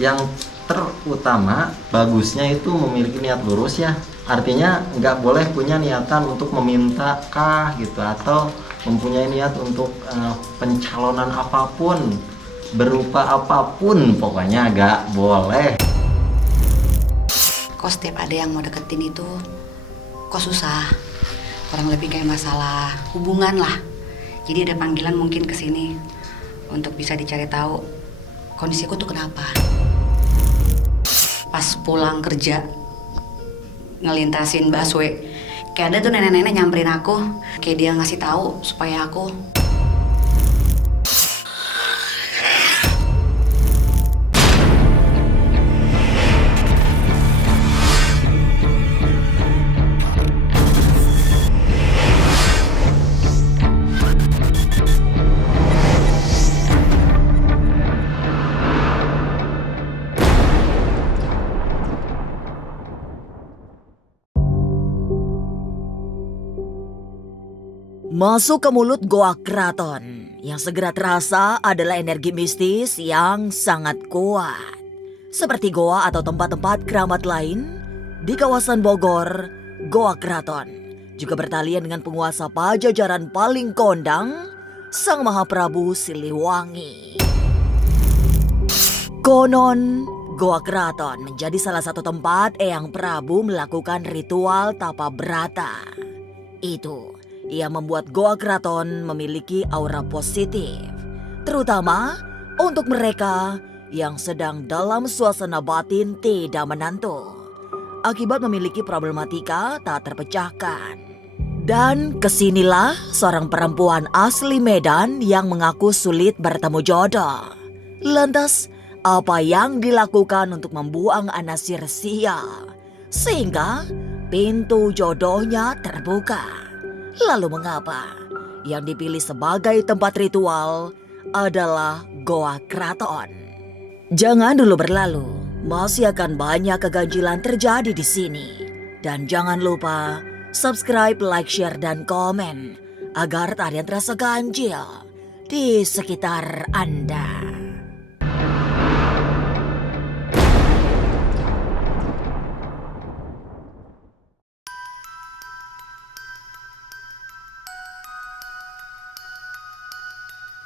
Yang terutama bagusnya itu memiliki niat lurus ya. Artinya nggak boleh punya niatan untuk meminta kah gitu, atau mempunyai niat untuk pencalonan apapun, berupa apapun, pokoknya nggak boleh. Kok setiap ada yang mau deketin itu kok susah, kurang lebih kayak masalah hubungan lah. Jadi ada panggilan mungkin ke sini untuk bisa dicari tahu kondisiku tuh kenapa. Pas pulang kerja ngelintasin busway, kayak ada tuh nenek-nenek nyamperin aku, kayak dia ngasih tahu supaya aku masuk ke mulut Goa Keraton. Yang segera terasa adalah energi mistis yang sangat kuat. Seperti goa atau tempat-tempat keramat lain di kawasan Bogor, Goa Keraton juga bertalian dengan penguasa Pajajaran paling kondang, Sang Mahaprabu Siliwangi. Konon, Goa Keraton menjadi salah satu tempat Eyang Prabu melakukan ritual tapa brata. Itu yang membuat Goa Keraton memiliki aura positif, terutama untuk mereka yang sedang dalam suasana batin tidak menentu, akibat memiliki problematika tak terpecahkan. Dan kesinilah seorang perempuan asli Medan yang mengaku sulit bertemu jodoh. Lantas, apa yang dilakukan untuk membuang anasir sial sehingga pintu jodohnya terbuka? Lalu mengapa yang dipilih sebagai tempat ritual adalah Goa Keraton? Jangan dulu berlalu, masih akan banyak keganjilan terjadi di sini. Dan jangan lupa subscribe, like, share, dan komen agar tak ada yang terasa ganjil di sekitar Anda.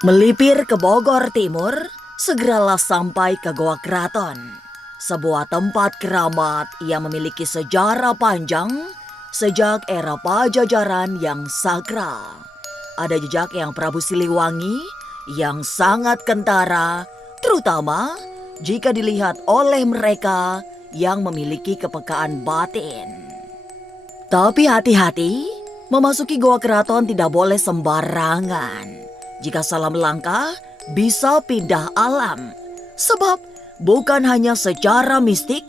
Melipir ke Bogor Timur, segeralah sampai ke Goa Keraton, sebuah tempat keramat yang memiliki sejarah panjang sejak era Pajajaran yang sakral. Ada jejak Eyang Prabu Siliwangi yang sangat kentara, terutama jika dilihat oleh mereka yang memiliki kepekaan batin. Tapi hati-hati, memasuki Goa Keraton tidak boleh sembarangan. Jika salah melangkah, bisa pindah alam. Sebab bukan hanya secara mistik,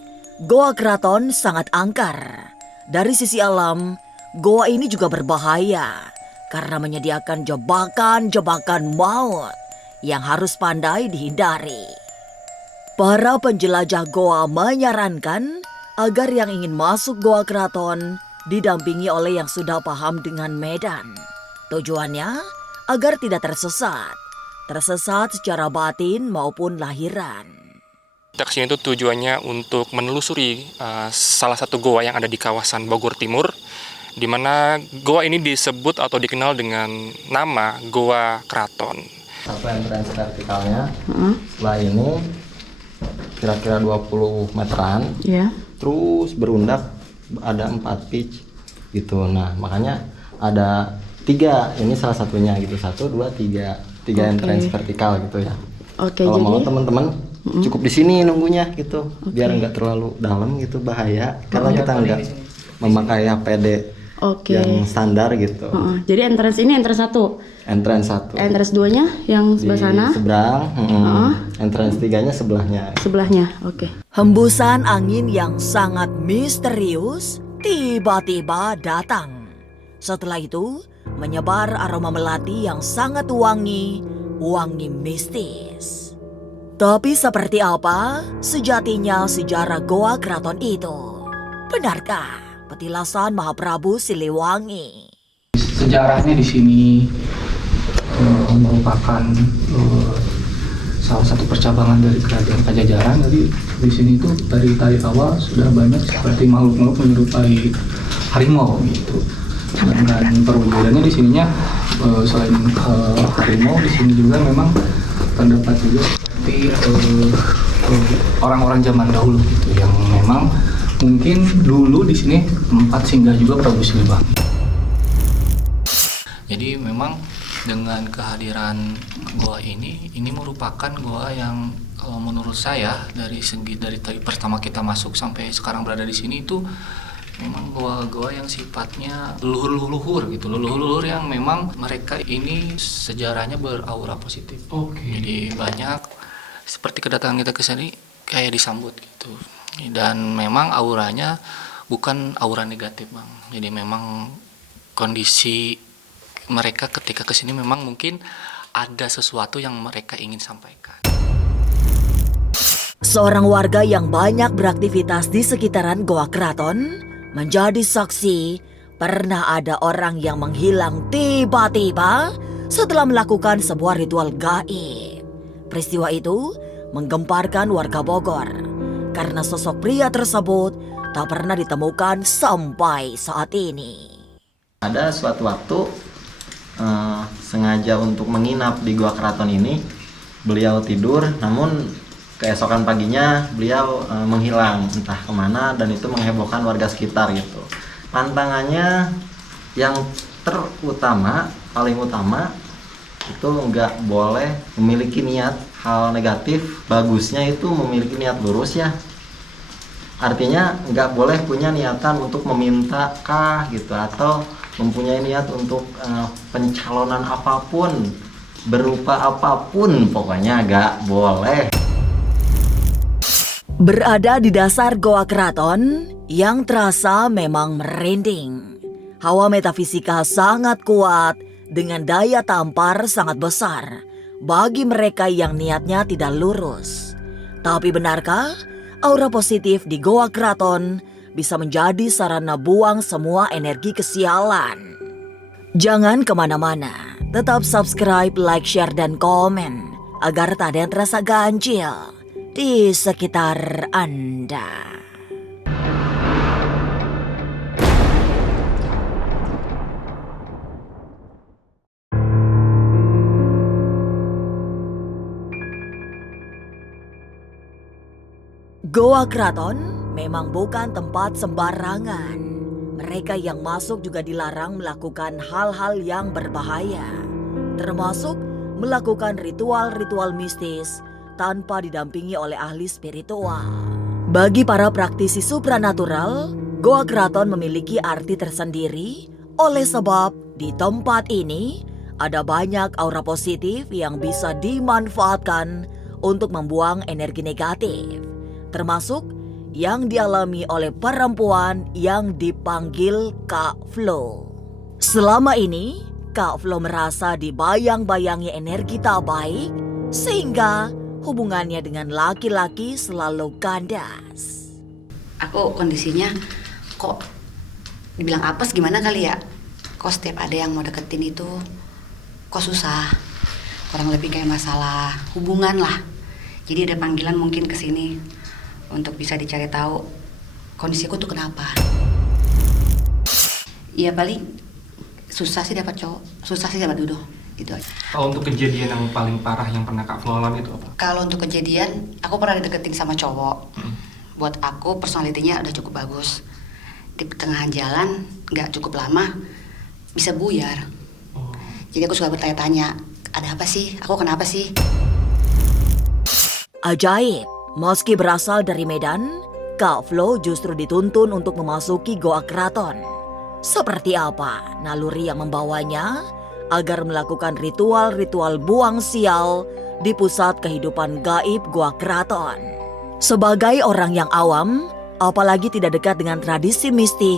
Goa Keraton sangat angker. Dari sisi alam, goa ini juga berbahaya karena menyediakan jebakan-jebakan maut yang harus pandai dihindari. Para penjelajah goa menyarankan agar yang ingin masuk Goa Keraton didampingi oleh yang sudah paham dengan medan. Tujuannya agar tidak tersesat secara batin maupun lahiran. Kita kesini tuh tujuannya untuk menelusuri salah satu goa yang ada di kawasan Bogor Timur, di mana goa ini disebut atau dikenal dengan nama Goa Keraton. Satu entrance vertikalnya, setelah ini kira-kira 20 meteran, terus berundak ada 4 pitch gitu. Nah makanya ada 3, ini salah satunya gitu, 1, 2, 3 entrance vertikal gitu ya. Kalau mau teman-teman cukup di sini nunggunya gitu, biar nggak terlalu dalam gitu, bahaya karena kita nggak memakai APD yang standar gitu. Jadi entrance ini entrance 1. Entrance 2-nya yang sebelah sana. Seberang. Entrance 3-nya sebelahnya. Oke. Hembusan angin yang sangat misterius tiba-tiba datang. Setelah itu menyebar aroma melati yang sangat wangi mistis. Tapi seperti apa sejatinya sejarah Goa Keraton itu? Benarkah petilasan Mahaprabu Siliwangi? Sejarahnya di sini merupakan salah satu percabangan dari kerajaan Pajajaran. Jadi di sini tuh dari awal sudah banyak seperti makhluk-makhluk menyerupai harimau gitu. Dan perwujudannya di sininya selain harimau, di sini juga memang terdapat juga seperti orang-orang zaman dahulu gitu, yang memang mungkin dulu di sini tempat singgah juga Prabu Siliwangi. Jadi memang dengan kehadiran goa ini merupakan goa yang kalau menurut saya dari tadi pertama kita masuk sampai sekarang berada di sini itu memang goa-goa yang sifatnya leluhur gitu, leluhur yang memang mereka ini sejarahnya beraura positif. Jadi banyak seperti kedatangan kita ke sini kayak disambut gitu. Dan memang auranya bukan aura negatif, Bang. Jadi memang kondisi mereka ketika kesini memang mungkin ada sesuatu yang mereka ingin sampaikan. Seorang warga yang banyak beraktivitas di sekitaran Goa Keraton menjadi saksi pernah ada orang yang menghilang tiba-tiba setelah melakukan sebuah ritual gaib. Peristiwa itu menggemparkan warga Bogor karena sosok pria tersebut tak pernah ditemukan sampai saat ini. Ada suatu waktu sengaja untuk menginap di Goa Keraton ini, beliau tidur, namun keesokan paginya beliau menghilang entah kemana, dan itu menghebohkan warga sekitar gitu. Pantangannya yang paling utama itu nggak boleh memiliki niat hal negatif. Bagusnya itu memiliki niat lurus ya. Artinya nggak boleh punya niatan untuk meminta gitu, atau mempunyai niat untuk pencalonan apapun, berupa apapun, pokoknya nggak boleh. Berada di dasar Goa Keraton yang terasa memang merinding. Hawa metafisika sangat kuat dengan daya tampar sangat besar bagi mereka yang niatnya tidak lurus. Tapi benarkah aura positif di Goa Keraton bisa menjadi sarana buang semua energi kesialan? Jangan kemana-mana, tetap subscribe, like, share, dan komen agar tak ada yang terasa ganjil di sekitar Anda. Goa Keraton memang bukan tempat sembarangan. Mereka yang masuk juga dilarang melakukan hal-hal yang berbahaya, termasuk melakukan ritual-ritual mistis tanpa didampingi oleh ahli spiritual. Bagi para praktisi supranatural, Goa Keraton memiliki arti tersendiri oleh sebab di tempat ini ada banyak aura positif yang bisa dimanfaatkan untuk membuang energi negatif, termasuk yang dialami oleh perempuan yang dipanggil Kak Flo. Selama ini, Kak Flo merasa dibayang-bayangi energi tak baik, sehingga hubungannya dengan laki-laki selalu kandas. Aku kondisinya kok dibilang apes gimana kali ya? Kok setiap ada yang mau deketin itu kok susah. Kurang lebih kayak masalah hubungan lah. Jadi ada panggilan mungkin ke sini untuk bisa dicari tahu kondisiku tuh kenapa. Iya paling susah sih dapat cowok, susah sih dapat duduk. Gitu aja. Kalau untuk kejadian yang paling parah yang pernah Kak Flo alami itu apa? Kalau untuk kejadian, aku pernah dideketin sama cowok. Buat aku personalitinya udah cukup bagus. Di pertengahan jalan, nggak cukup lama, bisa buyar. Jadi aku suka bertanya-tanya, ada apa sih? Aku kenapa sih? Ajaib, meski berasal dari Medan, Kak Flo justru dituntun untuk memasuki Goa Keraton. Seperti apa naluri yang membawanya agar melakukan ritual-ritual buang sial di pusat kehidupan gaib Goa Keraton? Sebagai orang yang awam, apalagi tidak dekat dengan tradisi mistik,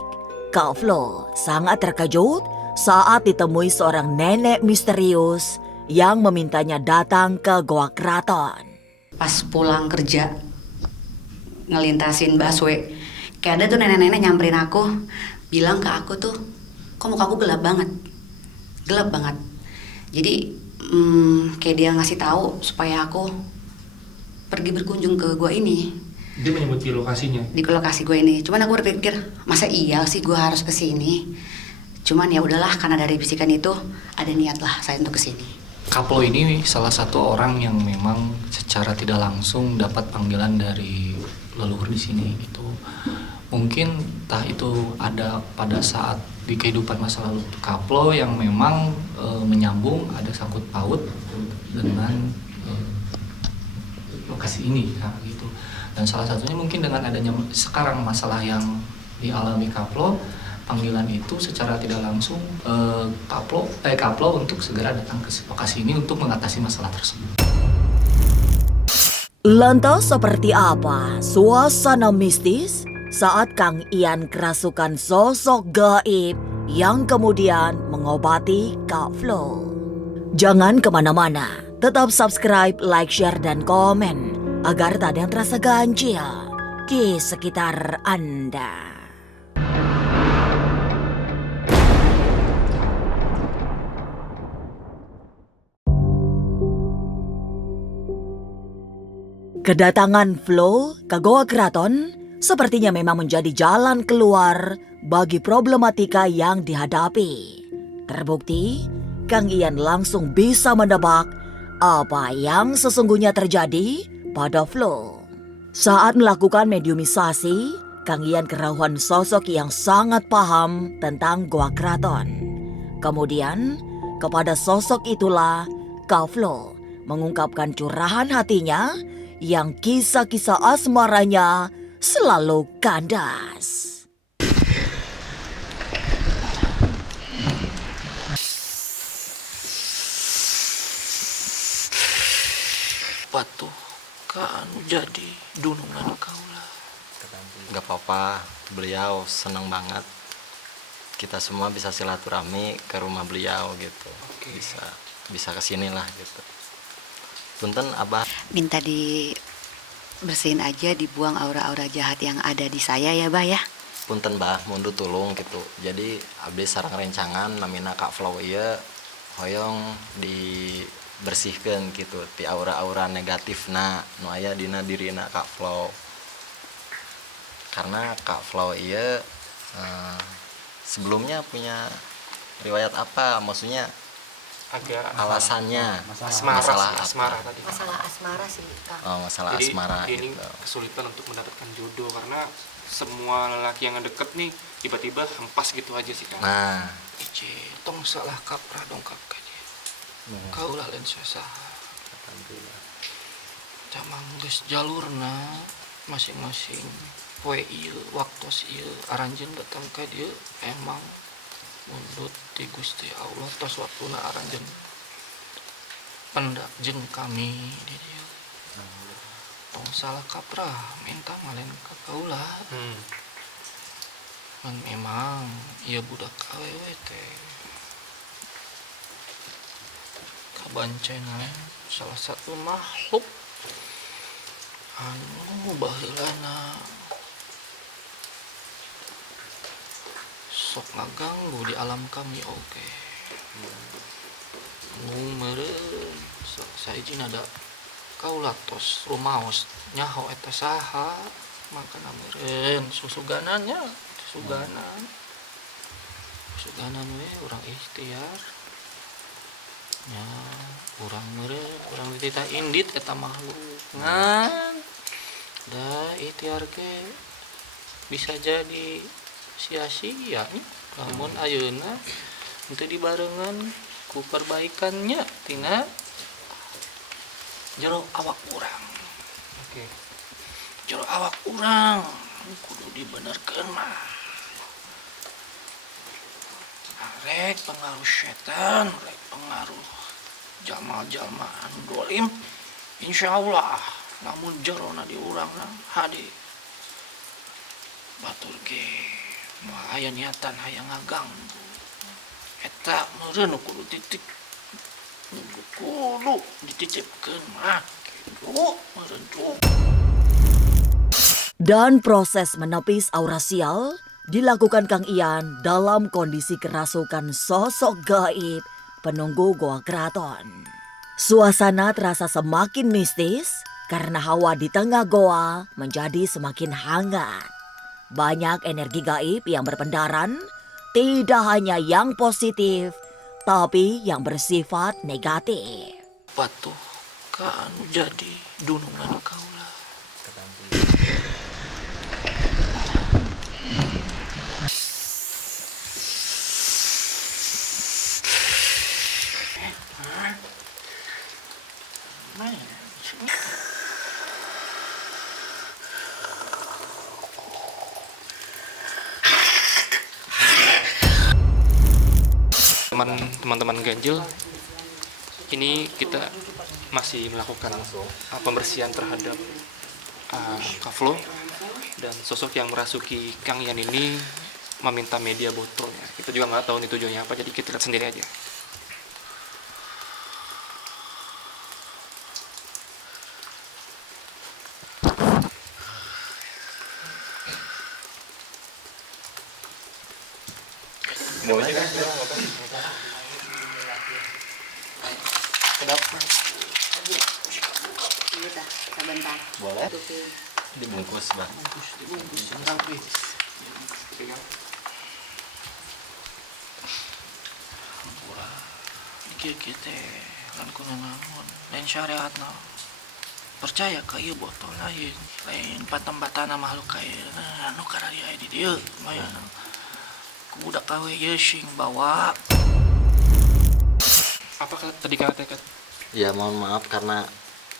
Kak Flo sangat terkejut saat ditemui seorang nenek misterius yang memintanya datang ke Goa Keraton. Pas pulang kerja, ngelintasin busway, kayak ada tuh nenek-nenek nyamperin aku, bilang ke aku tuh, kok muka aku gelap banget. Gelap banget. Jadi kayak dia ngasih tahu supaya aku pergi berkunjung ke gua ini. Dia menyebut di lokasinya. Di lokasi gue ini. Cuman aku berpikir, masa iya sih gue harus ke sini? Cuman ya udahlah, karena dari bisikan itu ada niat lah saya untuk ke sini. Kaplo ini salah satu orang yang memang secara tidak langsung dapat panggilan dari leluhur di sini gitu. Mungkin entah itu ada pada saat di kehidupan masa lalu Kaplo yang memang menyambung, ada sangkut paut dengan lokasi ini gitu. Dan salah satunya mungkin dengan adanya sekarang masalah yang dialami Kaplo, panggilan itu secara tidak langsung Kaplo untuk segera datang ke lokasi ini untuk mengatasi masalah tersebut. Lantas seperti apa suasana mistis saat Kang Ian kerasukan sosok gaib yang kemudian mengobati Kak Flo? Jangan kemana-mana, tetap subscribe, like, share, dan komen agar tak ada yang terasa ganjil di sekitar Anda. Kedatangan Flo ke Goa Keraton sepertinya memang menjadi jalan keluar bagi problematika yang dihadapi. Terbukti, Kang Ian langsung bisa menebak apa yang sesungguhnya terjadi pada Flo. Saat melakukan mediumisasi, Kang Ian kerauhan sosok yang sangat paham tentang Goa Keraton. Kemudian, kepada sosok itulah Kak Flo mengungkapkan curahan hatinya yang kisah-kisah asmaranya selalu kandas. Patuh kan jadi dunungan kaulah. Gak apa-apa, beliau senang banget kita semua bisa silaturahmi ke rumah beliau gitu. Bisa kesini lah gitu. Punten Abah, Minta dibersihin aja, dibuang aura-aura jahat yang ada di saya ya, Bah ya. punten Bah, mundu tulung gitu. Jadi abdi sareng rencangan namina Kak Flo ieu hoyong dibersihkeun gitu ti aura-aura negatifna nu aya dina dirina Kak Flo. Karena Kak Flo ieu sebelumnya punya riwayat apa? Maksudnya Agak alasannya asmara tadi. Masalah asmara sih, Kak. Oh, masalah Jadi asmara dia ini gitu. kesulitan untuk mendapatkan jodoh karena semua lelaki yang deket nih tiba-tiba hempas gitu aja sih kan. Nah, Ice tong salah kaprah dongkap kaje. Kaulah lain susah. Camang geus jalurna masing-masing poe ieu waktos ieu aranjeun datang ka dieu emang mundut ti Gusti Allah tos waktuna aranjeun pendak jeung kami di dieu. Tong salah kaprah minta malen ka kaulah. Man memang ieu budak awewe teh kabancengan salah satu makhluk anu baheulana sok ngaganggu di alam kami oge. Meureun sok saijin ada kaulah tos rumaos nyaho eta saha makana meureun susuganannya suganan we urang ikhtiar nya urang meureun urang ditita indit eta makhluk ngan da ikhtiar ke bisa jadi sia-sia nih namun ayeuna itu dibarengan ku perbaikannya tina jero awak urang. Jero awak urang kudu dibenerkeun mah. Rek pengaruh setan, rek pengaruh jalma-jalma anu dolim, insyaallah namun jerona di urangna hade batur ge moal aya niatan hayang ngaganggu eta meureun kudu dititipkeun mah kitu meureun cuk. Dan proses menepis aura sial dilakukan Kang Ian dalam kondisi kerasukan sosok gaib penunggu Goa Keraton. Suasana terasa semakin mistis karena hawa di tengah goa menjadi semakin hangat. Banyak energi gaib yang berpendaran, tidak hanya yang positif, tapi yang bersifat negatif. Batu kan jadi dunungan kaulah. Teman-teman ganjil, ini kita masih melakukan pembersihan terhadap Kaflo, dan sosok yang merasuki Kang Ian ini meminta media botolnya. Kita juga nggak tahu nih tujuannya apa, jadi kita lihat sendiri aja. Boleh? Dibungkus, Bang. Kita kan kuno namun lain syariat no. Percaya ke ieu botol lain patem-batana makhluk kae anu karaya di dieu maya budak kawe ye sing bawa. Apa tadi kata? Ya mohon maaf karena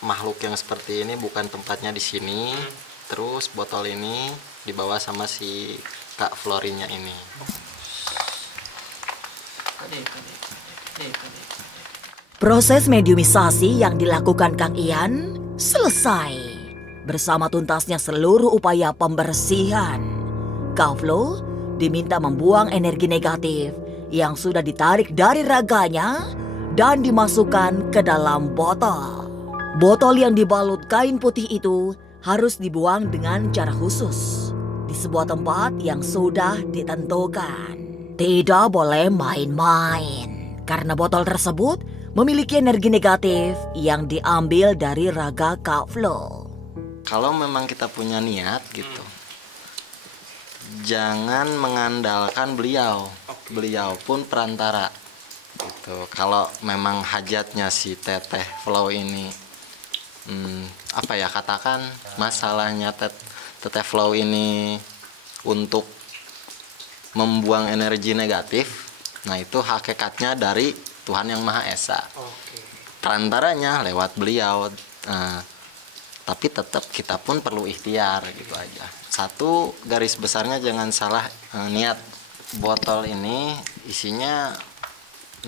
makhluk yang seperti ini bukan tempatnya di sini. Terus botol ini dibawa sama si Kak Florinya ini. Proses mediumisasi yang dilakukan Kang Ian selesai. Bersama tuntasnya seluruh upaya pembersihan, Kaflo diminta membuang energi negatif yang sudah ditarik dari raganya dan dimasukkan ke dalam botol. Botol yang dibalut kain putih itu harus dibuang dengan cara khusus di sebuah tempat yang sudah ditentukan. Tidak boleh main-main karena botol tersebut memiliki energi negatif yang diambil dari raga Kak Flo. Kalau memang kita punya niat gitu, jangan mengandalkan beliau. Beliau pun perantara gitu. Kalau memang hajatnya si Teteh Flo ini katakan masalahnya Teteh Flo ini untuk membuang energi negatif, nah itu hakikatnya dari Tuhan Yang Maha Esa. Perantaranya lewat beliau. Tapi tetap kita pun perlu ikhtiar gitu aja. Satu, garis besarnya jangan salah niat. Botol ini isinya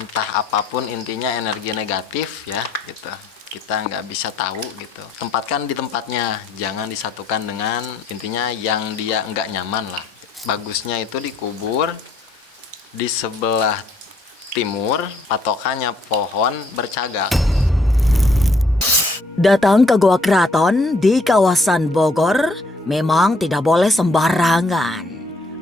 entah apapun, intinya energi negatif ya gitu. Kita nggak bisa tahu gitu. Tempatkan di tempatnya, jangan disatukan dengan intinya yang dia nggak nyaman lah. Bagusnya itu dikubur di sebelah timur, patokannya pohon bercagak. Datang ke Goa Keraton di kawasan Bogor memang tidak boleh sembarangan.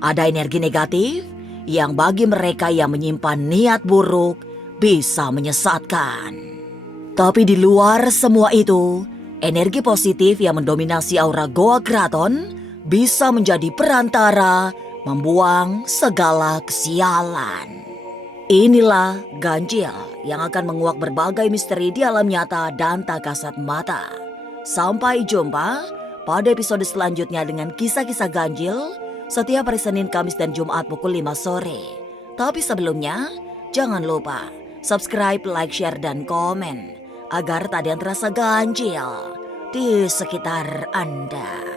Ada energi negatif yang bagi mereka yang menyimpan niat buruk bisa menyesatkan. Tapi di luar semua itu, energi positif yang mendominasi aura Goa Keraton bisa menjadi perantara membuang segala kesialan. Inilah ganjil yang akan menguak berbagai misteri di alam nyata dan tak kasat mata. Sampai jumpa pada episode selanjutnya dengan kisah-kisah ganjil setiap hari Senin, Kamis, dan Jumat pukul 5 sore. Tapi sebelumnya, jangan lupa subscribe, like, share, dan komen agar tak ada yang terasa ganjil di sekitar Anda.